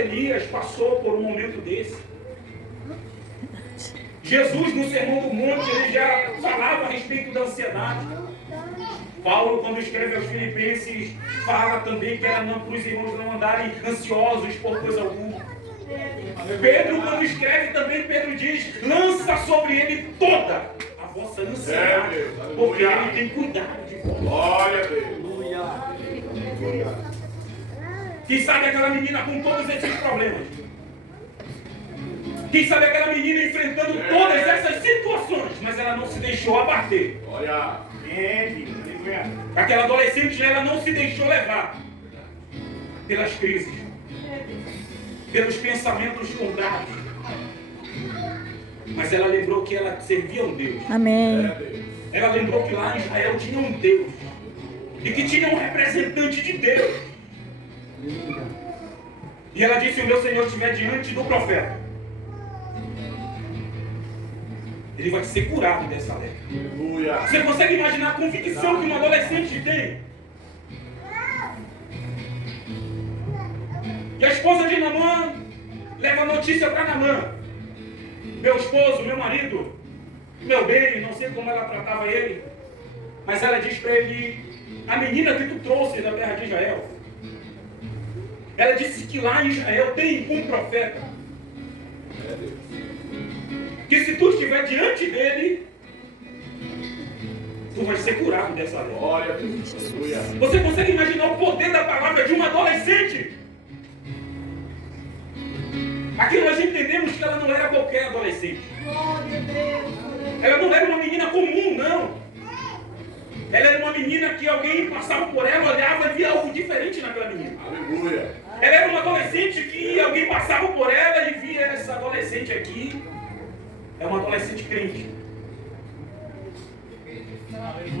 Elias passou por um momento desse. Jesus, no Sermão do Monte, ele já falava a respeito da ansiedade. Paulo, quando escreve aos Filipenses, fala também que era para os irmãos não andarem ansiosos por coisa alguma. Pedro, quando escreve também, Pedro diz: lança sobre ele toda a vossa ansiedade, porque ele tem cuidado de vós. Glória a Deus. Quem sabe aquela menina com todos esses problemas? Quem sabe aquela menina enfrentando todas essas situações, mas ela não se deixou abater. Olha. Aquela adolescente, ela não se deixou levar pelas crises, pelos pensamentos contrários. Mas ela lembrou que ela servia a um Deus. Amém. Ela lembrou que lá em Israel tinha um Deus. E que tinha um representante de Deus. E ela disse: o meu Senhor estiver diante do profeta, ele vai ser curado dessa lepra. Você consegue imaginar a convicção que um adolescente tem? E a esposa de Naamã leva a notícia para Naamã: meu esposo, meu marido, meu bem, não sei como ela tratava ele, mas ela diz para ele: a menina que tu trouxe da terra de Israel, ela disse que lá em Israel tem um profeta, que se tu estiver diante dele, tu vais ser curado dessa lepra. Glória a Deus. Você consegue imaginar o poder da palavra de uma adolescente? Aqui nós entendemos que ela não era qualquer adolescente. Ela não era uma menina comum, não. Ela era uma menina que alguém passava por ela, olhava e via algo diferente naquela menina. Aleluia. Ela era uma adolescente que alguém passava por ela e via essa adolescente aqui. É uma adolescente crente.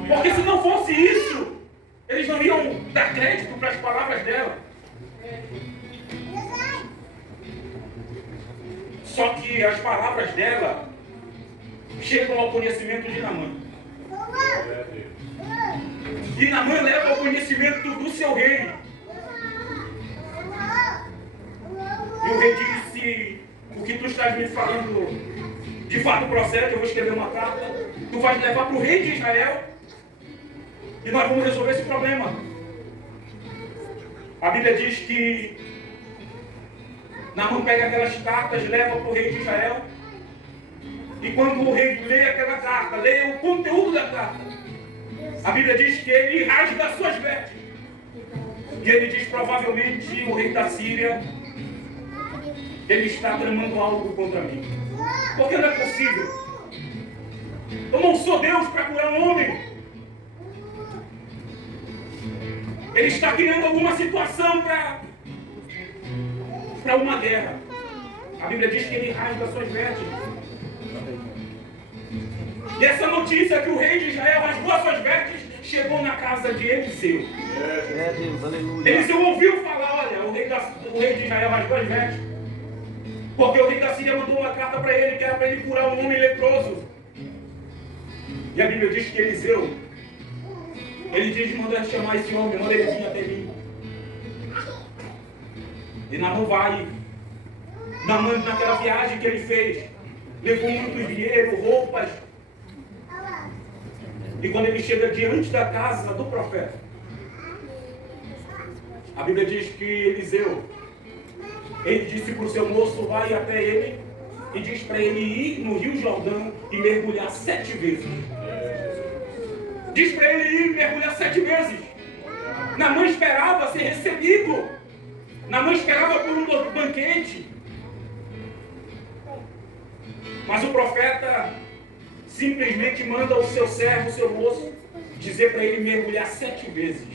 Porque se não fosse isso, eles não iam dar crédito para as palavras dela. Só que as palavras dela chegam ao conhecimento de Naamã. E Naamã leva ao conhecimento do seu rei. E o rei disse: o que tu estás me falando de fato procede, eu vou escrever uma carta, tu vais levar para o rei de Israel e nós vamos resolver esse problema. A Bíblia diz que Naamã pega aquelas cartas, leva para o rei de Israel, e quando o rei lê aquela carta, lê o conteúdo da carta, a Bíblia diz que ele rasga as suas vestes. E ele diz: provavelmente o rei da Síria, ele está tramando algo contra mim. Porque não é possível. Eu não sou Deus para curar um homem. Ele está criando alguma situação para uma guerra. A Bíblia diz que ele rasga as suas vestes. E essa notícia que o rei de Israel rasgou as suas vestes chegou na casa de Eliseu. Eliseu ouviu falar: olha, o rei de Israel rasgou as vestes. Porque o rei da Síria mandou uma carta para ele, que era para ele curar um homem leproso. E a Bíblia diz que Eliseu, ele diz: manda chamar esse homem, manda ele vir até mim. E Naamã vai. Naamã, naquela viagem que ele fez, levou muito dinheiro, roupas. E quando ele chega diante da casa do profeta, a Bíblia diz que Eliseu, ele disse para o seu moço: vai até ele e diz para ele ir no Rio Jordão e mergulhar 7 vezes. Diz para ele ir mergulhar 7 vezes. Naamã esperava ser recebido. Naamã esperava por um banquete. Mas o profeta simplesmente manda o seu servo, o seu moço, dizer para ele mergulhar 7 vezes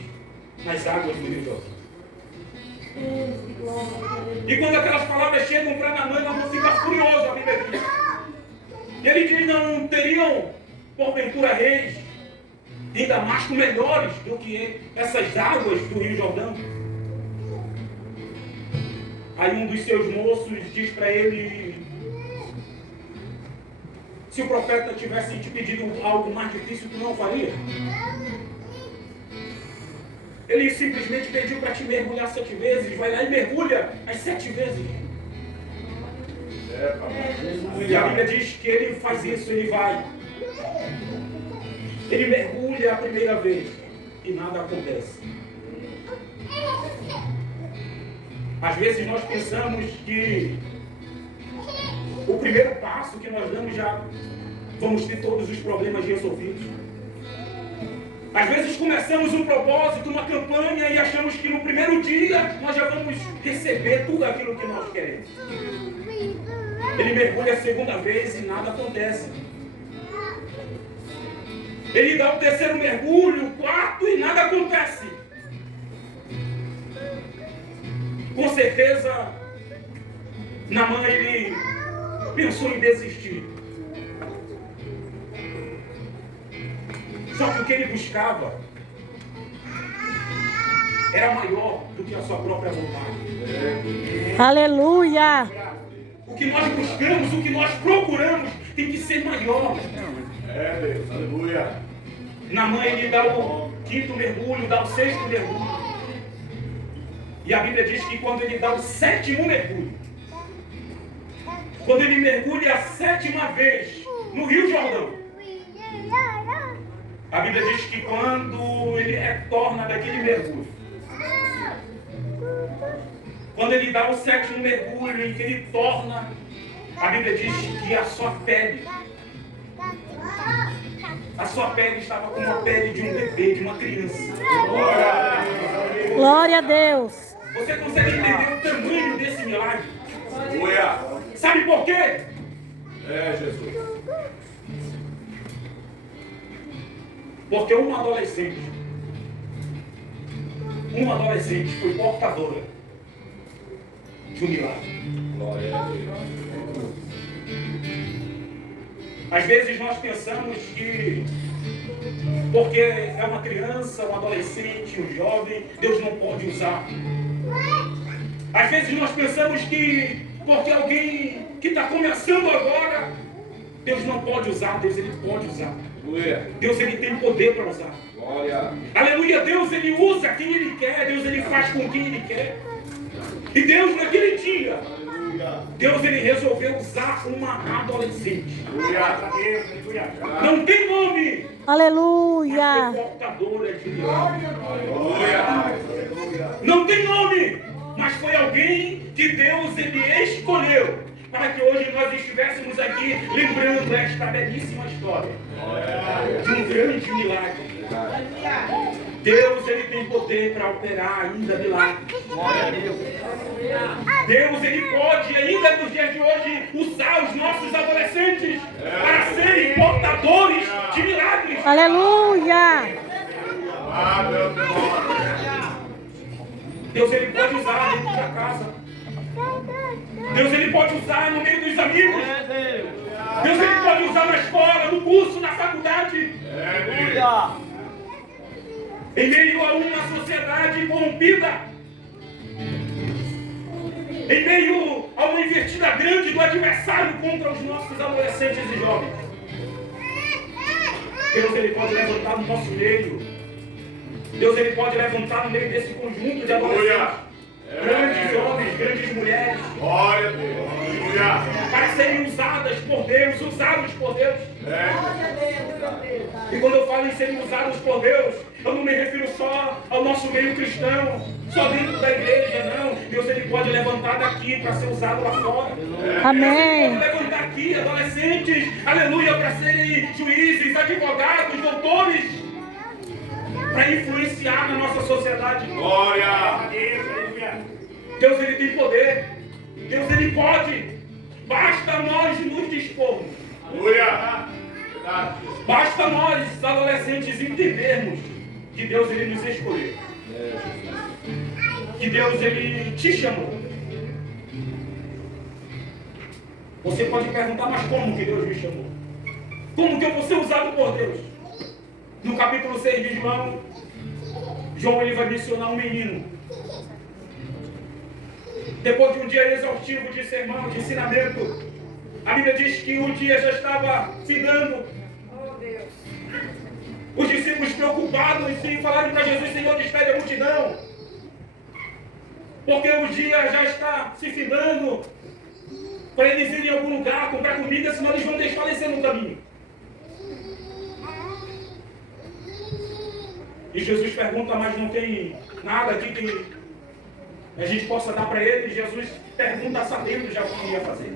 nas águas do Rio Jordão. E quando aquelas palavras chegam para Naamã, Naamã fica furioso, a Bíblia diz. E ele diz: não teriam porventura reis em Damasco melhores do que essas águas do Rio Jordão? Aí um dos seus moços diz para ele: se o profeta tivesse te pedido algo mais difícil, tu não faria? Ele simplesmente pediu para te mergulhar 7 vezes. Vai lá e mergulha as 7 vezes. E a Bíblia diz que ele faz isso, ele vai. Ele mergulha a primeira vez e nada acontece. Às vezes nós pensamos que o primeiro passo que nós damos já vamos ter todos os problemas resolvidos. Às vezes começamos um propósito, uma campanha e achamos que no primeiro dia nós já vamos receber tudo aquilo que nós queremos. Ele mergulha a segunda vez e nada acontece. Ele dá o terceiro mergulho, o quarto e nada acontece. Com certeza, Naamã ele pensou em desistir. Só que o que ele buscava era maior do que a sua própria vontade. Aleluia! O que nós buscamos, o que nós procuramos tem que ser maior. Deus, aleluia. Naamã ele dá o quinto mergulho, dá o sexto mergulho. E a Bíblia diz que quando ele dá o sétimo mergulho, quando ele mergulha a 7ª vez no Rio Jordão, a Bíblia diz que quando ele retorna daquele mergulho, quando ele dá o 7º mergulho e que ele torna, a Bíblia diz que a sua pele estava como a pele de um bebê, de uma criança. Glória a Deus! Você consegue entender o tamanho desse milagre? Aleluia. Sabe por quê? Jesus. Porque uma adolescente foi portadora de um milagre. Glória a Deus. Às vezes nós pensamos que porque é uma criança, um adolescente, um jovem, Deus não pode usar. Às vezes nós pensamos que porque alguém que está começando agora, Deus não pode usar. Deus ele pode usar. Aleluia. Deus ele tem poder para usar. Glória. Aleluia. Deus ele usa quem ele quer. Deus ele faz com quem ele quer. E Deus naquele dia, Deus ele resolveu usar uma adolescente. Não tem nome. Aleluia! Mas foi portadora de milagre. Não tem nome, mas foi alguém que Deus ele escolheu para que hoje nós estivéssemos aqui lembrando esta belíssima história de um grande milagre. Deus ele tem poder para operar ainda milagres. Deus ele pode ainda nos dias de hoje usar os nossos adolescentes para serem portadores de milagres. Aleluia! Deus ele pode usar dentro da casa. Deus ele pode usar no meio dos amigos. Deus ele pode usar na escola, no curso, na faculdade. Em meio a uma sociedade corrompida, em meio a uma investida grande do adversário contra os nossos adolescentes e jovens, Deus ele pode levantar no nosso meio. Deus ele pode levantar no meio desse conjunto de adolescentes, grandes homens, grandes mulheres, Glória a Deus. Aleluia. para serem usadas por Deus, usados por Deus. E quando eu falo em serem usados por Deus, eu não me refiro só ao nosso meio cristão, só dentro da igreja, não. Deus ele pode levantar daqui para ser usado lá fora. Amém. Deus ele pode levantar aqui adolescentes, aleluia, para serem juízes, advogados, doutores, para influenciar na nossa sociedade. Glória. Deus ele tem poder. Deus ele pode. Basta nós nos dispormos. Aleluia. Basta nós, adolescentes, entendermos que Deus ele nos escolheu. Que Deus ele te chamou. Você pode perguntar, mas como que Deus me chamou? Como que eu vou ser usado por Deus? No capítulo 6 de João ele vai mencionar um menino. Depois de um dia exaustivo de sermão, de ensinamento, a Bíblia diz que o dia já estava findando. Os discípulos preocupados e falaram para Jesus: Senhor, despede a multidão, porque o dia já está se findando, para eles irem em algum lugar comprar comida, senão eles vão desfalecer no caminho. E Jesus pergunta: mas não tem nada aqui que a gente possa dar para eles? Jesus pergunta sabendo já o que ia fazer.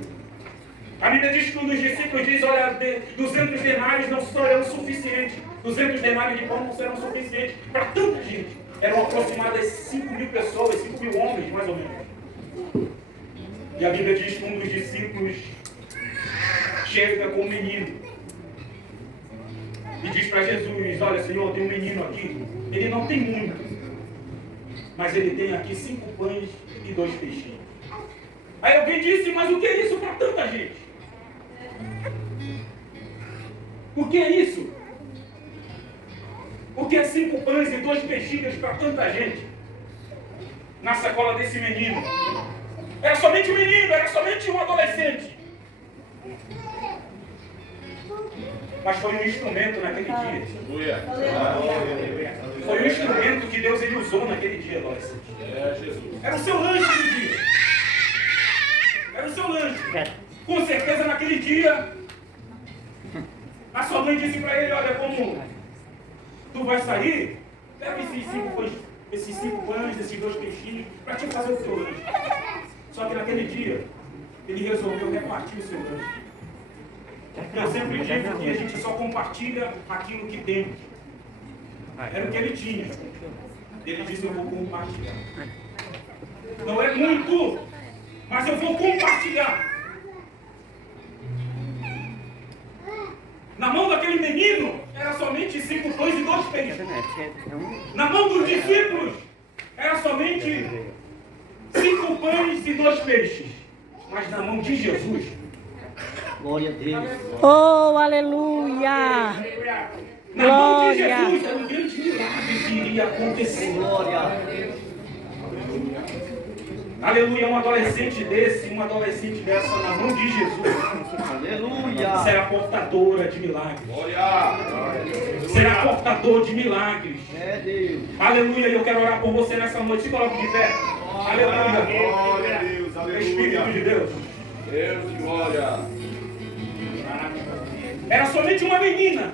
A Bíblia diz que um dos discípulos diz: olha, 200 denários não serão suficientes. 200 denários de pão não serão suficientes para tanta gente. Eram aproximadas 5.000 pessoas, 5.000 homens, mais ou menos. E a Bíblia diz que um dos discípulos chega com um menino e diz para Jesus: olha, Senhor, tem um menino aqui, ele não tem muito, mas ele tem aqui 5 pães e 2 peixinhos. Aí alguém disse: mas o que é isso para tanta gente? O que é isso? O que é 5 pães e 2 peixinhos para tanta gente? Na sacola desse menino era somente um menino, era somente um adolescente. Mas foi um instrumento naquele dia. Foi um instrumento que Deus ele usou naquele dia, adolescente. Era o seu lanche do dia. Era o seu lanche. Com certeza naquele dia, a sua mãe disse para ele: olha, como tu vai sair, leva esses 5 pães, esses 2 peixinhos, para te fazer o seu lanche. Só que naquele dia, ele resolveu repartir o seu lanche. Eu sempre digo que a gente só compartilha aquilo que tem. Era o que ele tinha. Ele disse: eu vou compartilhar. Não é muito, mas eu vou compartilhar. Na mão daquele menino, era somente 5 pães e 2 peixes. Na mão dos discípulos, era somente 5 pães e 2 peixes. Mas na mão de Jesus, Glória a Deus. Oh, aleluia. na mão de Glória. Jesus, era um grande milagre que iria acontecer. Glória. Aleluia, um adolescente desse, uma adolescente dessa, na mão de Jesus, Aleluia. será portadora de milagres. Será portador de milagres. É Deus. Aleluia, eu quero orar por você nessa noite. Se coloque de pé. Aleluia. Glória a Deus, Espírito aleluia. de Deus. Deus de glória. Era somente uma menina,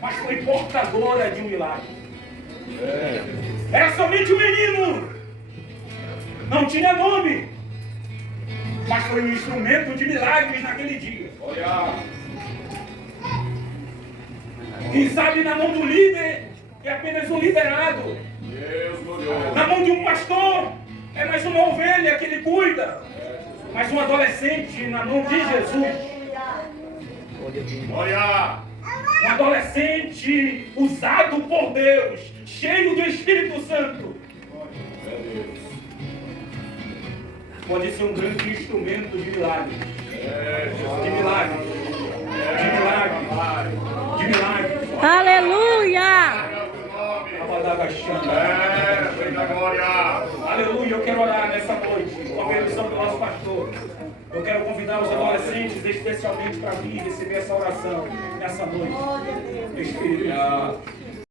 mas foi portadora de um milagre. Era somente um menino, não tinha nome, mas foi um instrumento de milagres naquele dia. Olha. Quem sabe na mão do líder é apenas um liderado, Deus glorioso. na mão de um pastor é mais uma ovelha que ele cuida, mas um adolescente na mão de Jesus, Olha. um adolescente usado por Deus, cheio do Espírito Santo, pode ser um grande instrumento de milagres. De milagres. De milagres. De milagres. Aleluia. Vem da glória. Aleluia, eu quero orar nessa noite, com a permissão do nosso pastor. Eu quero convidar os adolescentes especialmente para vir receber essa oração nessa noite. Espírito.